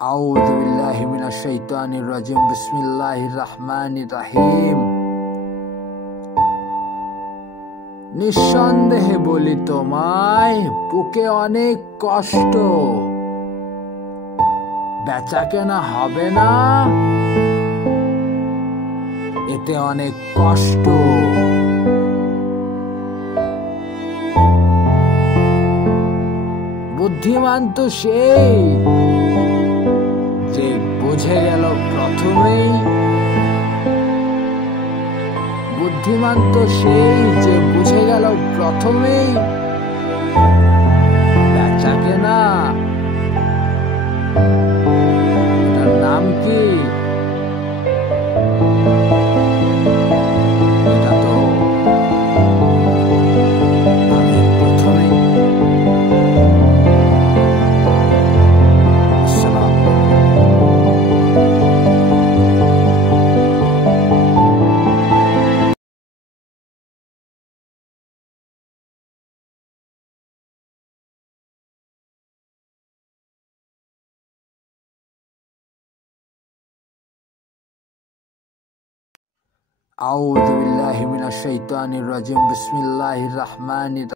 আউযু বিল্লাহি মিনাশ শাইতানির রাজিম। বিসমিল্লাহির রহমানির রহিম। নিঃসন্দেহে বলি তোমায়, বুকে অনেক কষ্ট, বেচা কেনা হবে না, এতে অনেক কষ্ট। বুদ্ধিমান তো সেই যে বুঝে গেল প্রথমেই, বুদ্ধিমান তো সেই যে বুঝে গেল প্রথমেই বেচা কেনা এটার নাম কি? এটা তো আমি প্রথমেই। আউযু বিল্লাহি মিনাশ শাইতানির রাজিম। বিসমিল্লাহির রহমানির